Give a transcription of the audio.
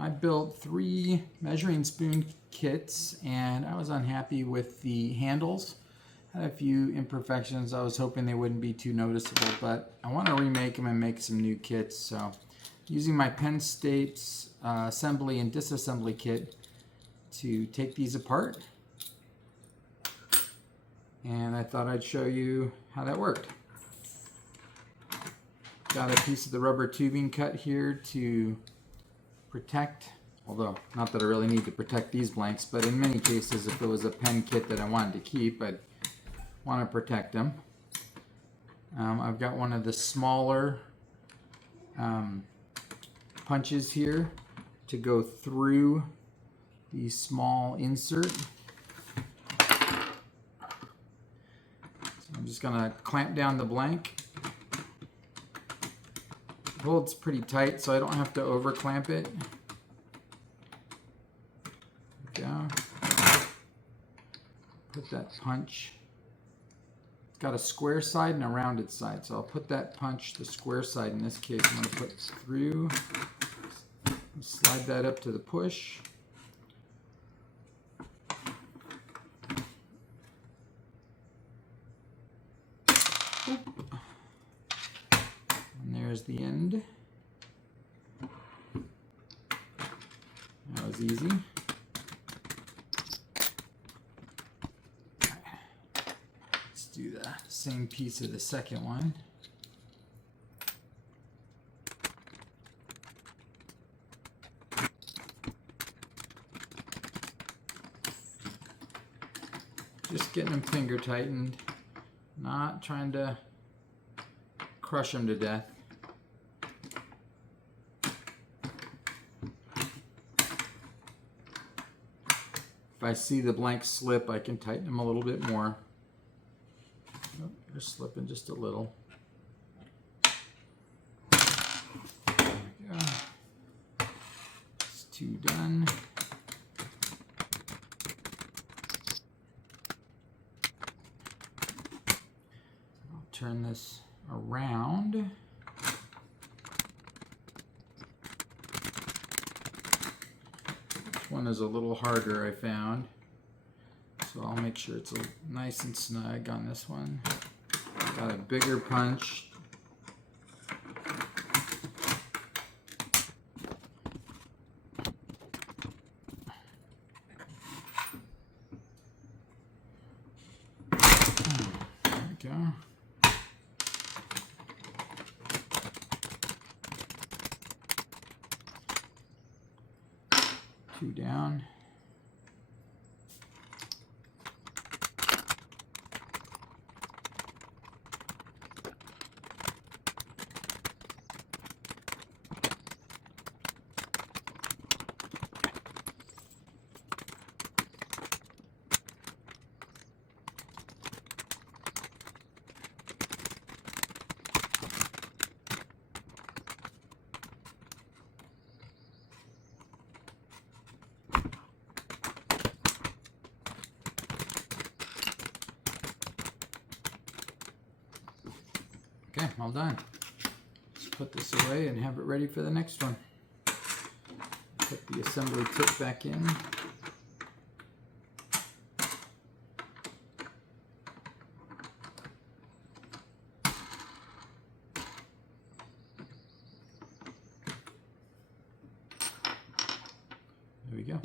I built 3 measuring spoon kits and I was unhappy with the handles. Had a few imperfections. I was hoping they wouldn't be too noticeable, but I want to remake them and make some new kits. So using my Penn State's assembly and disassembly kit to take these apart. And I thought I'd show you how that worked. Got a piece of the rubber tubing cut here to protect, although not that I really need to protect these blanks, but in many cases if it was a pen kit that I wanted to keep, I'd want to protect them. I've got one of the smaller punches here to go through the small insert. So I'm just going to clamp down the blank. It holds pretty tight so I don't have to over clamp it. There we go. Put that punch. It's got a square side and a rounded side, so I'll put that punch, the square side in this case, I'm going to put through. Slide that up to the push. And there's the end. That was easy. Let's do the same piece of the second one. Just getting them finger tightened, not trying to crush them to death. If I see the blank slip, I can tighten them a little bit more. Oh, they're slipping just a little. There we go. It's 2 done. I'll turn this around. This one is a little harder, I found, so I'll make sure it's nice and snug on this one. Got a bigger punch. There we go. Two down. Okay, all done. Let's put this away and have it ready for the next one. Put the assembly tip back in. There we go.